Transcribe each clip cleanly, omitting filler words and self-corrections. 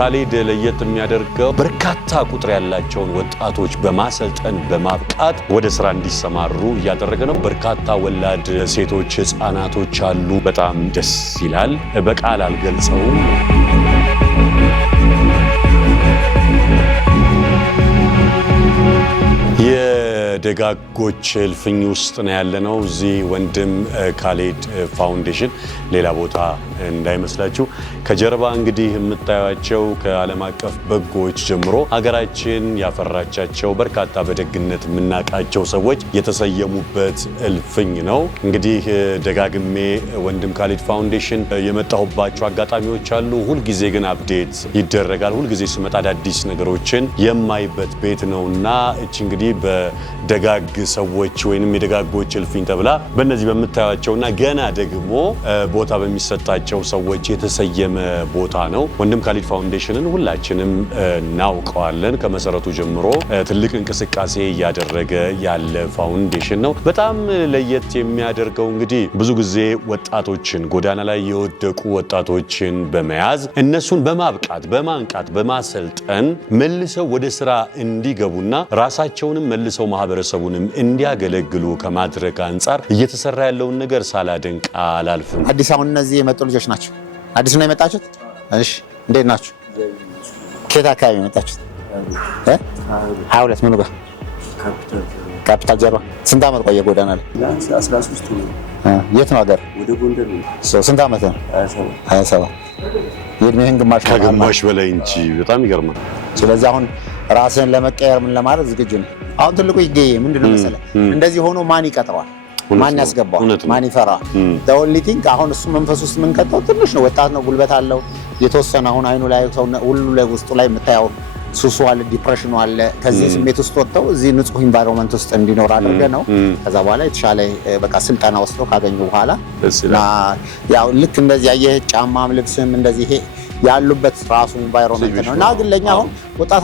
ካሊድ ለየት የሚያደርገው በርካታ ቁጥር ያላቸውን ወጣቶች በማሰልጠን በማብቃት ወደ ስራ እንዲሰማሩ እያደረገ ነው። በርካታ ወላድ ሴቶች፣ ህፃናቶች አሉ። በጣም ደስ ይላል። በቃል አልገልጸውም። የደጋጎች እልፍኝ ውስጥ ነው ያለነው። እዚህ ወንድም ካሊድ ፋውንዴሽን ሌላ ቦታ እንዳይመስላችሁ። ከጀርባ እንግዲህ የምታዩቸው ከዓለም አቀፍ በጎች ጀምሮ ሀገራችን ያፈራቻቸው በርካታ በደግነት የምናውቃቸው ሰዎች የተሰየሙበት እልፍኝ ነው። እንግዲህ ደጋግሜ ወንድም ካሊድ ፋውንዴሽን የመጣሁባቸው አጋጣሚዎች አሉ። ሁልጊዜ ግን አፕዴት ይደረጋል። ሁልጊዜ ስመጣ አዳዲስ ነገሮችን የማይበት ቤት ነውና እቺ እንግዲህ በደጋግ ሰዎች ወይንም የደጋጎች እልፍኝ ተብላ በእነዚህ በምታዩቸውና ገና ደግሞ ቦታ በሚሰጣቸው ሰዎች የተሰየመ ቦታ ነው። ወንድም ካሊድ ፋውንዴሽንን ሁላችንም እናውቀዋለን። ከመሰረቱ ጀምሮ ትልቅ እንቅስቃሴ እያደረገ ያለ ፋውንዴሽን ነው። በጣም ለየት የሚያደርገው እንግዲህ ብዙ ጊዜ ወጣቶችን ጎዳና ላይ የወደቁ ወጣቶችን በመያዝ እነሱን በማብቃት በማንቃት በማሰልጠን መልሰው ወደ ስራ እንዲገቡና ራሳቸውንም መልሰው ማህበረሰቡንም እንዲያገለግሉ ከማድረግ አንጻር እየተሰራ ያለውን ነገር ሳላደንቅ አላልፍም። አዲስ አሁን እነዚህ የመጡ ልጆች ናቸው። አዲስ ነው የመጣችሁት? እሺ፣ እንዴት ናችሁ? ከየት አካባቢ የመጣችሁት? 22 ምኑ ጋር? ካፒታል ጀርባ። ስንት ዓመት ቆየ ጎዳና ላይ? 13 ነው። የት ነው ሀገር? ወደ ጎንደር ነው። ስንት ዓመት ነው? 27 የእድሜህን ግማሽ ነው። ከግማሽ በላይ እንጂ በጣም ይገርማል። ስለዚህ አሁን ራስህን ለመቀየር ምን ለማድረግ ዝግጁ ነው? አሁን ትልቁ ይገኝ ምንድነው መሰለህ? እንደዚህ ሆኖ ማን ይቀጥረዋል? ማን ያስገባው? ማን ይፈራዋል? the only thing አሁን እሱ መንፈስ ውስጥ ምን ከተው ትንሽ ነው፣ ወጣት ነው፣ ጉልበት አለው የተወሰነ። አሁን አይኑ ላይ ሁሉ ላይ ውስጡ ላይ የምታየው ሱሱ አለ፣ ዲፕሬሽኑ አለ። ከዚህ ስሜት ውስጥ ወጥተው እዚህ ንጹህ ኢንቫይሮንመንት ውስጥ እንዲኖር አድርገህ ነው። ከዛ በኋላ የተሻለ በቃ ስልጠና ወስደው ካገኙ በኋላ ያው ልክ እንደዚህ አየህ፣ ጫማም ልብስም እንደዚህ ይሄ ያሉበት ራሱ ኢንቫይሮንመንት ነው። እና ግን ለኛ አሁን ወጣት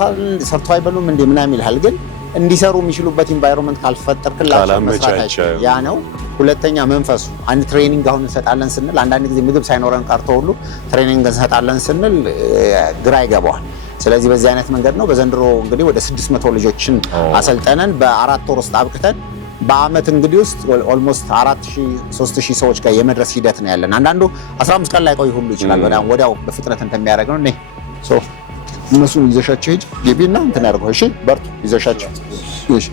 ሰርቶ አይበሉም እንዴ ምናምን ይልሃል። ግን እንዲሰሩ የሚችሉበት ኢንቫይሮንመንት ካልፈጠርክላቸው መስራት አይችልም። ያ ነው። ሁለተኛ መንፈሱ አንድ ትሬኒንግ አሁን እንሰጣለን ስንል አንዳንድ ጊዜ ምግብ ሳይኖረን ቀርቶ ሁሉ ትሬኒንግ እንሰጣለን ስንል ግራ ይገባዋል። ስለዚህ በዚህ አይነት መንገድ ነው። በዘንድሮ እንግዲህ ወደ 600 ልጆችን አሰልጠነን በ4 ወር ውስጥ አብቅተን በአመት እንግዲህ ውስጥ ኦልሞስት 4000 3000 ሰዎች ጋር የመድረስ ሂደት ነው ያለን። አንዳንዱ 15 ቀን ላይ ቆይ ሁሉ ይችላል። ወዲያው በፍጥነት እንደሚያደርግ ነው። ሶ እነሱን ይዘሻቸው ሂጅ ግቢና እንትን ያደርገው። እሺ በርቱ፣ ይዘሻቸው። እሺ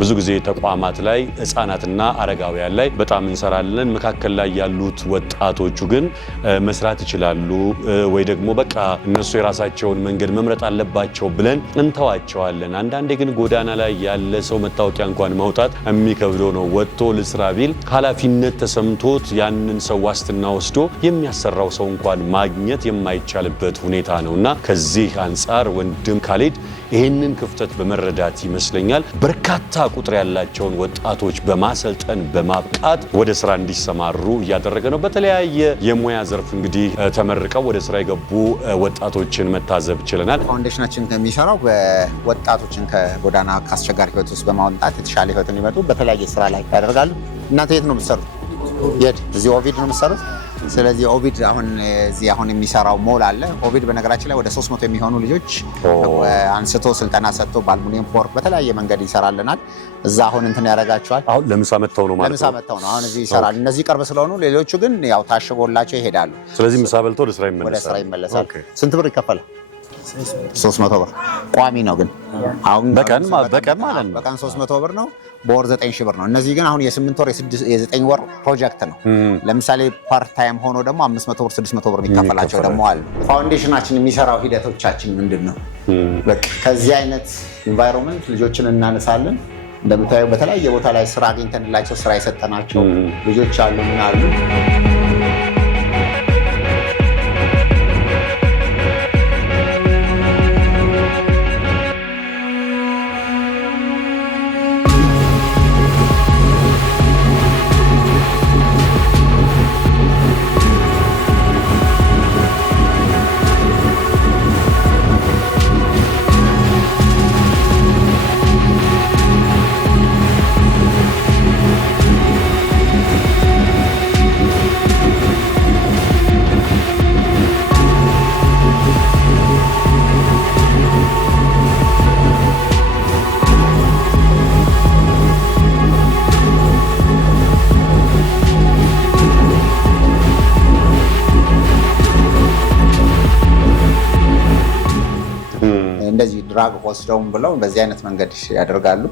ብዙ ጊዜ ተቋማት ላይ ህፃናትና አረጋውያን ላይ በጣም እንሰራለን። መካከል ላይ ያሉት ወጣቶቹ ግን መስራት ይችላሉ ወይ ደግሞ በቃ እነሱ የራሳቸውን መንገድ መምረጥ አለባቸው ብለን እንተዋቸዋለን። አንዳንዴ ግን ጎዳና ላይ ያለ ሰው መታወቂያ እንኳን ማውጣት የሚከብደው ነው። ወጥቶ ልስራ ቢል ኃላፊነት ተሰምቶት ያንን ሰው ዋስትና ወስዶ የሚያሰራው ሰው እንኳን ማግኘት የማይቻልበት ሁኔታ ነውና ከዚህ አንጻር ወንድም ካሊድ ይህንን ክፍተት በመረዳት ይመስለኛል በርካታ ቁጥር ያላቸውን ወጣቶች በማሰልጠን በማብቃት ወደ ስራ እንዲሰማሩ እያደረገ ነው። በተለያየ የሙያ ዘርፍ እንግዲህ ተመርቀው ወደ ስራ የገቡ ወጣቶችን መታዘብ ችለናል። ፋውንዴሽናችን ከሚሰራው ወጣቶችን ከጎዳና ከአስቸጋሪ ህይወት ውስጥ በማውጣት የተሻለ ህይወት እንዲመጡ በተለያየ ስራ ላይ ያደርጋሉ። እናንተ የት ነው የምትሰሩት? የት? እዚህ ኦቪድ ነው የምትሰሩት? ስለዚህ ኦቪድ አሁን የሚሰራው ሞል አለ። ኦቪድ በነገራችን ላይ ወደ 300 የሚሆኑ ልጆች አንስቶ ስልጠና ሰጥቶ በአልሙኒየም ፎርክ በተለያየ መንገድ ይሰራልናል። እዛ አሁን እንትን ያደርጋቸዋል። አሁን ለምሳ መተው ነው ማለት ነው። ለምሳ መተው ነው አሁን እዚህ ይሰራል። እነዚህ ቅርብ ስለሆኑ ሌሎቹ ግን ያው ታሽጎላቸው ይሄዳሉ። ስለዚህ ምሳ በልተው ወደ ስራ ይመለሳል። ስንት ብር ይከፈላል? 300 ብር ቋሚ ነው። ግን አሁን በቀን ማለት ነው። በቀን 300 ብር ነው። በወር 9000 ብር ነው። እነዚህ ግን አሁን የ8 ወር የ9 ወር ፕሮጀክት ነው። ለምሳሌ ፓርት ታይም ሆኖ ደግሞ 500 ብር 600 ብር የሚከፈላቸው ደግሞ አሉ። ፋውንዴሽናችን የሚሰራው ሂደቶቻችን ምንድነው? በቃ ከዚህ አይነት ኢንቫይሮንመንት ልጆችን እናነሳለን። እንደምታየው በተለያየ ቦታ ላይ ስራ አግኝተንላቸው ስራ የሰጠናቸው ልጆች አሉ። ምን አሉ ድራግ ወስደውም ብለው በዚህ አይነት መንገድ ያደርጋሉ።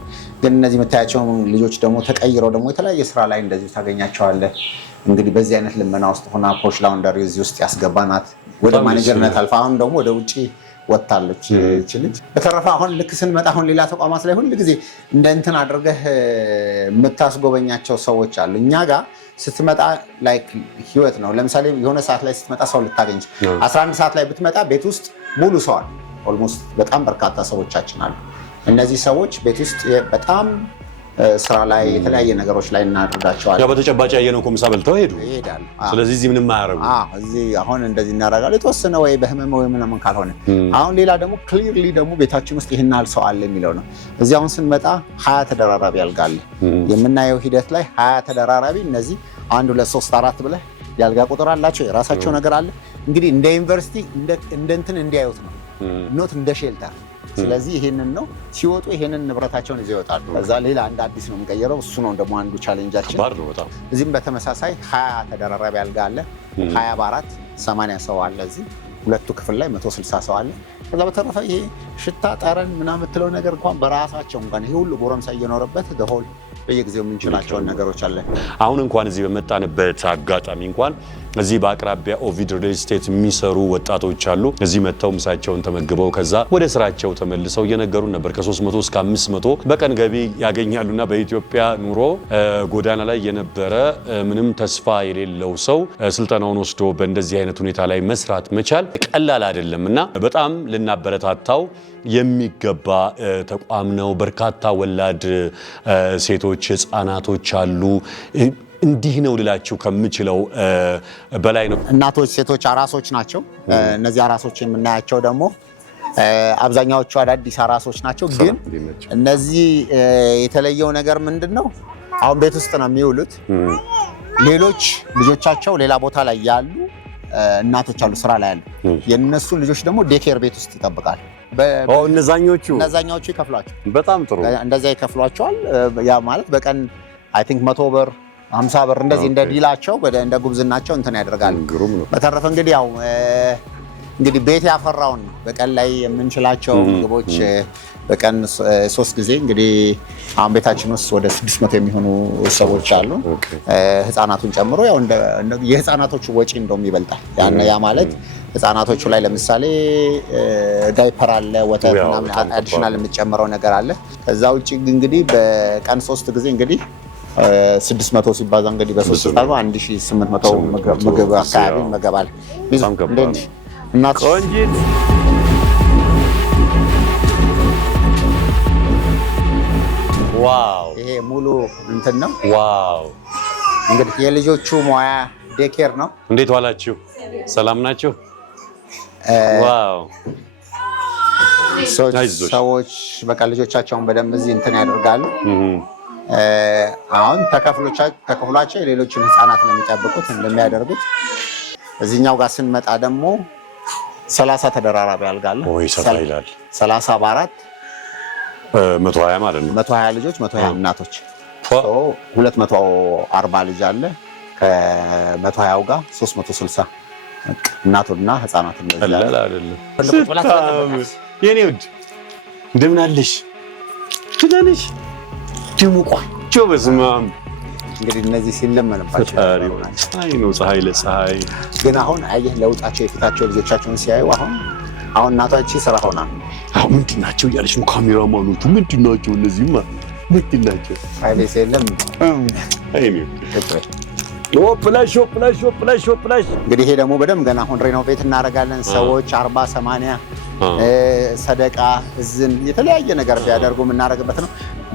ግን እነዚህ የምታያቸው ልጆች ደግሞ ተቀይረው ደግሞ የተለያየ ስራ ላይ እንደዚህ ታገኛቸዋለህ። እንግዲህ በዚህ አይነት ልመና ውስጥ ሆና ፖሽ ላውንደሪ እዚህ ውስጥ ያስገባናት ወደ ማኔጀርነት አልፋ አሁን ደግሞ ወደ ውጭ ወጣለች ልጅ። በተረፈ አሁን ልክ ስንመጣ አሁን ሌላ ተቋማት ላይ ሁሉ ጊዜ እንደ እንትን አድርገህ የምታስጎበኛቸው ሰዎች አሉ። እኛ ጋር ስትመጣ ላይክ ህይወት ነው። ለምሳሌ የሆነ ሰዓት ላይ ስትመጣ ሰው ልታገኝ 11 ሰዓት ላይ ብትመጣ ቤት ውስጥ ሙሉ ሰው አለ። ኦልሞስት በጣም በርካታ ሰዎቻችን አሉ። እነዚህ ሰዎች ቤት ውስጥ በጣም ስራ ላይ የተለያየ ነገሮች ላይ እናደርጋቸዋለን። በተጨባጭ ያየነው ምሳ በልተው ይሄዳሉ። ስለዚህ እዚህ ምንም አያደርጉ። እዚህ አሁን እንደዚህ እናደርጋለን የተወሰነ ወይ በህመም ወይ ምናምን ካልሆነ። አሁን ሌላ ደግሞ ክሊርሊ ደግሞ ቤታችን ውስጥ ይህን ያህል ሰው አለ የሚለው ነው። እዚህ አሁን ስንመጣ 20 ተደራራቢ አልጋ አለ የምናየው ሂደት ላይ 20 ተደራራቢ። እነዚህ 1 2 3 4 ብለህ የአልጋ ቁጥር አላቸው፣ የራሳቸው ነገር አለ። እንግዲህ እንደ ዩኒቨርሲቲ እንደ እንትን እንዲያዩት ነው፣ ኖት እንደ ሼልተር። ስለዚህ ይሄንን ነው ሲወጡ ይሄንን ንብረታቸውን ይዘው ይወጣሉ። ከዛ ሌላ አንድ አዲስ ነው የሚቀየረው። እሱ ነው ደግሞ አንዱ ቻሌንጃችን። እዚህም በተመሳሳይ 20 ተደራራቢ አልጋ አለ። 20 በ4 80 ሰው አለ። እዚህ ሁለቱ ክፍል ላይ 160 ሰው አለ። ከዛ በተረፈ ይሄ ሽታ ጠረን ምናምን የምትለው ነገር እንኳን በራሳቸው እንኳን ይሄ ሁሉ ጎረምሳ እየኖረበት ደሆል በየጊዜው የምንችላቸውን ነገሮች አለ። አሁን እንኳን እዚህ በመጣንበት አጋጣሚ እንኳን እዚህ በአቅራቢያ ኦቪድ ሪል ስቴት የሚሰሩ ወጣቶች አሉ። እዚህ መጥተው ምሳቸውን ተመግበው ከዛ ወደ ስራቸው ተመልሰው እየነገሩን ነበር። ከ300 እስከ 500 በቀን ገቢ ያገኛሉና በኢትዮጵያ ኑሮ ጎዳና ላይ የነበረ ምንም ተስፋ የሌለው ሰው ስልጠናውን ወስዶ በእንደዚህ አይነት ሁኔታ ላይ መስራት መቻል ቀላል አይደለም እና በጣም ልናበረታታው የሚገባ ተቋም ነው። በርካታ ወላድ ሴቶች፣ ህፃናቶች አሉ። እንዲህ ነው ልላችሁ ከምችለው በላይ ነው። እናቶች፣ ሴቶች፣ አራሶች ናቸው። እነዚህ አራሶች የምናያቸው ደግሞ አብዛኛዎቹ አዳዲስ አራሶች ናቸው። ግን እነዚህ የተለየው ነገር ምንድን ነው? አሁን ቤት ውስጥ ነው የሚውሉት። ሌሎች ልጆቻቸው ሌላ ቦታ ላይ ያሉ እናቶች አሉ፣ ስራ ላይ ያሉ። የእነሱን ልጆች ደግሞ ዴኬር ቤት ውስጥ ይጠብቃል። እነዛኛዎቹ ይከፍሏቸው። በጣም ጥሩ። እንደዛ ይከፍሏቸዋል። ያ ማለት በቀን አይ ቲንክ 100 ብር 50 ብር እንደዚህ እንደ ዲላቸው እንደ ጉብዝናቸው እንትን ያደርጋሉ። በተረፈ እንግዲህ ያው እንግዲህ ቤት ያፈራውን በቀን ላይ የምንችላቸው ምግቦች በቀን 3 ጊዜ እንግዲህ አሁን ቤታችን ውስጥ ወደ 600 የሚሆኑ ሰዎች አሉ፣ ህፃናቱን ጨምሮ። ያው የህፃናቶቹ ወጪ እንደውም ይበልጣል። ያ ማለት ህፃናቶቹ ላይ ለምሳሌ ዳይፐር አለ፣ ወተት ምናምን አዲሽናል የምትጨምረው ነገር አለ። ከዛ ውጪ እንግዲህ በቀን 3 ጊዜ እንግዲህ 600 ሲባዛ እንግዲህ በ3 ታባ 1800 ምግብ አካባቢ መገባል። እናት ቆንጂት ዋው! ይሄ ሙሉ እንትን ነው። ዋው! እንግዲህ የልጆቹ ሙያ ዴኬር ነው። እንዴት ዋላችሁ? ሰላም ናችሁ? ዋው! ሰዎች በቃ ልጆቻቸውን በደንብ እዚህ እንትን ያደርጋሉ። አሁን ተከፍሏቸው የሌሎችን ህፃናት ነው የሚጠብቁት እንደሚያደርጉት። እዚህኛው ጋር ስንመጣ ደግሞ 30 ተደራራቢ አልጋ አለ። 30 በ4 120 ማለት ነው። 120 ልጆች 120 እናቶች 240 ልጅ አለ። ከ120 ጋር 360 እናቶችና ህፃናት የኔ ውድ እንደምን አለሽ? ትናንሽ ድሙቋቾ በስማም እንግዲህ እነዚህ ሲለመንባቸው አይ ነው ፀሐይ ለፀሐይ ግን አሁን አየህ ለውጣቸው የፊታቸው ልጆቻቸውን ሲያዩ አሁን እናቷች ስራ ሆና አሁን ምንድን ናቸው እያለች ነው ካሜራማኖቹ። ምንድን ናቸው እነዚህማ? ምንድን ናቸው? ፋይሌስ የለም ፕላሽ እንግዲህ ይሄ ደግሞ በደምብ ገና አሁን ሬኖቬት እናደርጋለን። ሰዎች 40 80 ሰደቃ እዝን የተለያየ ነገር ቢያደርጉ የምናደርግበት ነው።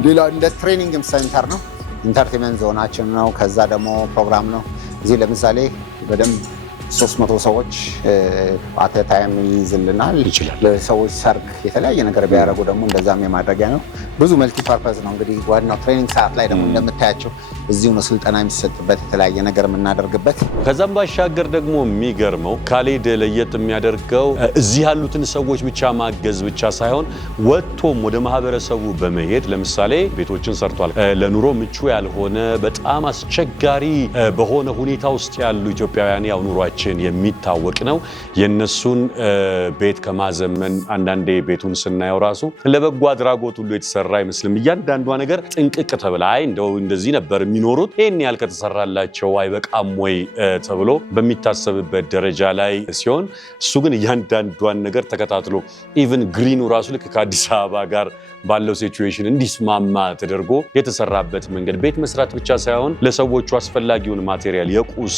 ሌላ እንደ ትሬኒንግም ሴንተር ነው። ኢንተርቴንመንት ዞናችን ነው። ከዛ ደግሞ ፕሮግራም ነው። እዚህ ለምሳሌ በደንብ 300 ሰዎች አተታይም ይይዝልናል። ሰዎች ሰርግ የተለያየ ነገር ቢያደርጉ ደግሞ እንደዛም የማድረጊያ ነው። ብዙ መልቲ ፐርፐዝ ነው። እንግዲህ ዋናው ትሬኒንግ ሰዓት ላይ ደግሞ እንደምታያቸው እዚሁ ነው ስልጠና የሚሰጥበት የተለያየ ነገር የምናደርግበት። ከዛም ባሻገር ደግሞ የሚገርመው ካሌድ ለየት የሚያደርገው እዚህ ያሉትን ሰዎች ብቻ ማገዝ ብቻ ሳይሆን ወጥቶም ወደ ማህበረሰቡ በመሄድ ለምሳሌ ቤቶችን ሰርቷል። ለኑሮ ምቹ ያልሆነ በጣም አስቸጋሪ በሆነ ሁኔታ ውስጥ ያሉ ኢትዮጵያውያን ያው ኑሯቸው በህዝባችን የሚታወቅ ነው። የነሱን ቤት ከማዘመን አንዳንዴ ቤቱን ስናየው ራሱ ለበጎ አድራጎት ሁሉ የተሰራ አይመስልም። እያንዳንዷ ነገር ጥንቅቅ ተብላ እንደው እንደዚህ ነበር የሚኖሩት ይሄን ያህል ከተሰራላቸው አይበቃም ወይ ተብሎ በሚታሰብበት ደረጃ ላይ ሲሆን እሱ ግን እያንዳንዷን ነገር ተከታትሎ ኢቭን ግሪኑ ራሱ ልክ ከአዲስ አበባ ጋር ባለው ሲቹዌሽን እንዲስማማ ተደርጎ የተሰራበት መንገድ ቤት መስራት ብቻ ሳይሆን ለሰዎቹ አስፈላጊውን ማቴሪያል የቁስ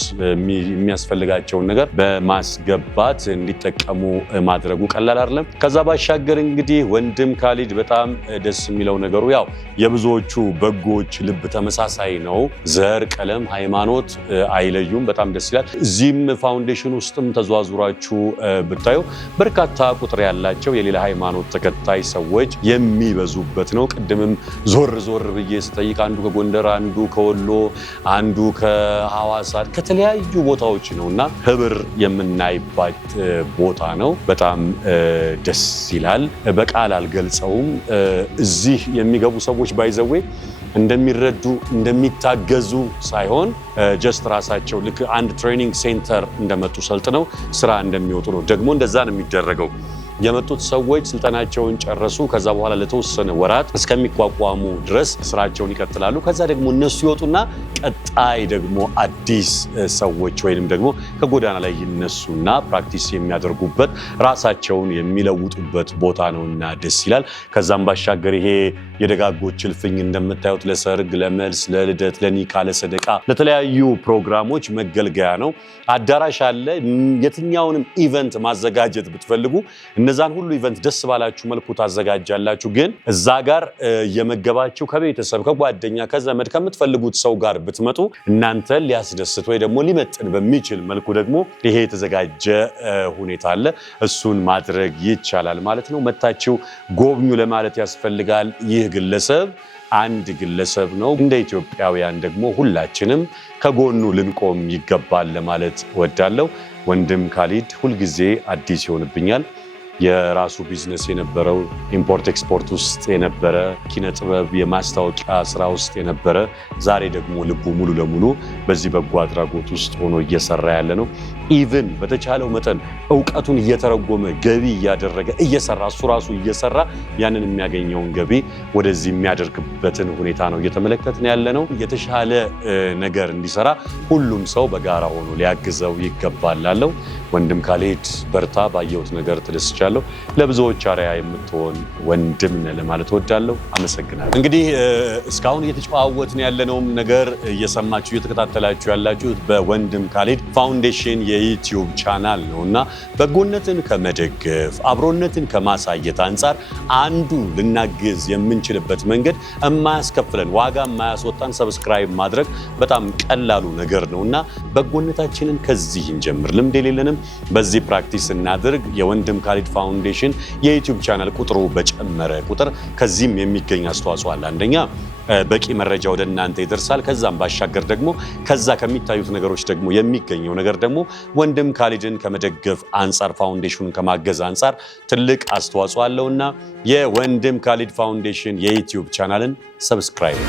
የሚያስፈልጋቸውን ነገር በማስገባት እንዲጠቀሙ ማድረጉ ቀላል አይደለም። ከዛ ባሻገር እንግዲህ ወንድም ካሊድ በጣም ደስ የሚለው ነገሩ ያው የብዙዎቹ በጎች ልብ ተመሳሳይ ነው። ዘር፣ ቀለም፣ ሃይማኖት አይለዩም። በጣም ደስ ይላል። እዚህም ፋውንዴሽን ውስጥም ተዟዙራችሁ ብታዩ በርካታ ቁጥር ያላቸው የሌላ ሃይማኖት ተከታይ ሰዎች የሚበዙበት ነው። ቅድምም ዞር ዞር ብዬ ስጠይቅ አንዱ ከጎንደር፣ አንዱ ከወሎ፣ አንዱ ከሐዋሳ ከተለያዩ ቦታዎች ነውና ህብር የምናይባት ቦታ ነው። በጣም ደስ ይላል። በቃል አልገልጸውም። እዚህ የሚገቡ ሰዎች ባይዘዌ እንደሚረዱ እንደሚታገዙ ሳይሆን ጀስት ራሳቸው ልክ አንድ ትሬኒንግ ሴንተር እንደመጡ ሰልጥነው ስራ እንደሚወጡ ነው። ደግሞ እንደዛ ነው የሚደረገው። የመጡት ሰዎች ስልጠናቸውን ጨረሱ። ከዛ በኋላ ለተወሰነ ወራት እስከሚቋቋሙ ድረስ ስራቸውን ይቀጥላሉ። ከዛ ደግሞ እነሱ ይወጡና ቀጣይ ደግሞ አዲስ ሰዎች ወይንም ደግሞ ከጎዳና ላይ ይነሱና ፕራክቲስ የሚያደርጉበት ራሳቸውን የሚለውጡበት ቦታ ነውና ደስ ይላል። ከዛም ባሻገር ይሄ የደጋጎች እልፍኝ እንደምታዩት ለሰርግ፣ ለመልስ፣ ለልደት፣ ለኒካ፣ ለሰደቃ፣ ለተለያዩ ፕሮግራሞች መገልገያ ነው። አዳራሽ አለ። የትኛውንም ኢቨንት ማዘጋጀት ብትፈልጉ እነዛን ሁሉ ኢቨንት ደስ ባላችሁ መልኩ ታዘጋጃላችሁ። ግን እዛ ጋር የመገባችሁ ከቤተሰብ ከጓደኛ ከዘመድ ከምትፈልጉት ሰው ጋር ብትመጡ እናንተን ሊያስደስት ወይ ደግሞ ሊመጥን በሚችል መልኩ ደግሞ ይሄ የተዘጋጀ ሁኔታ አለ። እሱን ማድረግ ይቻላል ማለት ነው። መታችሁ ጎብኙ ለማለት ያስፈልጋል። ይህ ግለሰብ አንድ ግለሰብ ነው። እንደ ኢትዮጵያውያን ደግሞ ሁላችንም ከጎኑ ልንቆም ይገባል ለማለት እወዳለሁ። ወንድም ካሊድ ሁልጊዜ አዲስ ይሆንብኛል። የራሱ ቢዝነስ የነበረው ኢምፖርት ኤክስፖርት ውስጥ የነበረ ኪነ ጥበብ የማስታወቂያ ስራ ውስጥ የነበረ ዛሬ ደግሞ ልቡ ሙሉ ለሙሉ በዚህ በጎ አድራጎት ውስጥ ሆኖ እየሰራ ያለ ነው። ኢቭን በተቻለው መጠን እውቀቱን እየተረጎመ ገቢ እያደረገ እየሰራ እሱ ራሱ እየሰራ ያንን የሚያገኘውን ገቢ ወደዚህ የሚያደርግበትን ሁኔታ ነው እየተመለከትን ያለ ነው። የተሻለ ነገር እንዲሰራ ሁሉም ሰው በጋራ ሆኖ ሊያግዘው ይገባል ላለው ወንድም ካሊድ በርታ። ባየሁት ነገር ተደስቻለሁ። ለብዙዎች አርአያ የምትሆን ወንድም ነህ ለማለት እወዳለሁ። አመሰግናለሁ። እንግዲህ እስካሁን እየተጨዋወትን ያለነውም ነገር እየሰማችሁ እየተከታተላችሁ ያላችሁት በወንድም ካሊድ ፋውንዴሽን የዩቲዩብ ቻናል ነውና በጎነትን ከመደገፍ አብሮነትን ከማሳየት አንጻር አንዱ ልናግዝ የምንችልበት መንገድ የማያስከፍለን ዋጋ የማያስወጣን ሰብስክራይብ ማድረግ በጣም ቀላሉ ነገር ነውና በጎነታችንን ከዚህ እንጀምር። ልምድ የሌለንም በዚህ ፕራክቲስ እናድርግ። የወንድም ካሊድ ፋውንዴሽን የዩቲዩብ ቻናል ቁጥሩ በጨመረ ቁጥር ከዚህም የሚገኝ አስተዋጽኦ አለ። አንደኛ በቂ መረጃ ወደ እናንተ ይደርሳል። ከዛም ባሻገር ደግሞ ከዛ ከሚታዩት ነገሮች ደግሞ የሚገኘው ነገር ደግሞ ወንድም ካሊድን ከመደገፍ አንጻር ፋውንዴሽኑን ከማገዝ አንጻር ትልቅ አስተዋጽኦ አለውና የወንድም ካሊድ ፋውንዴሽን የዩቲዩብ ቻናልን ሰብስክራይብ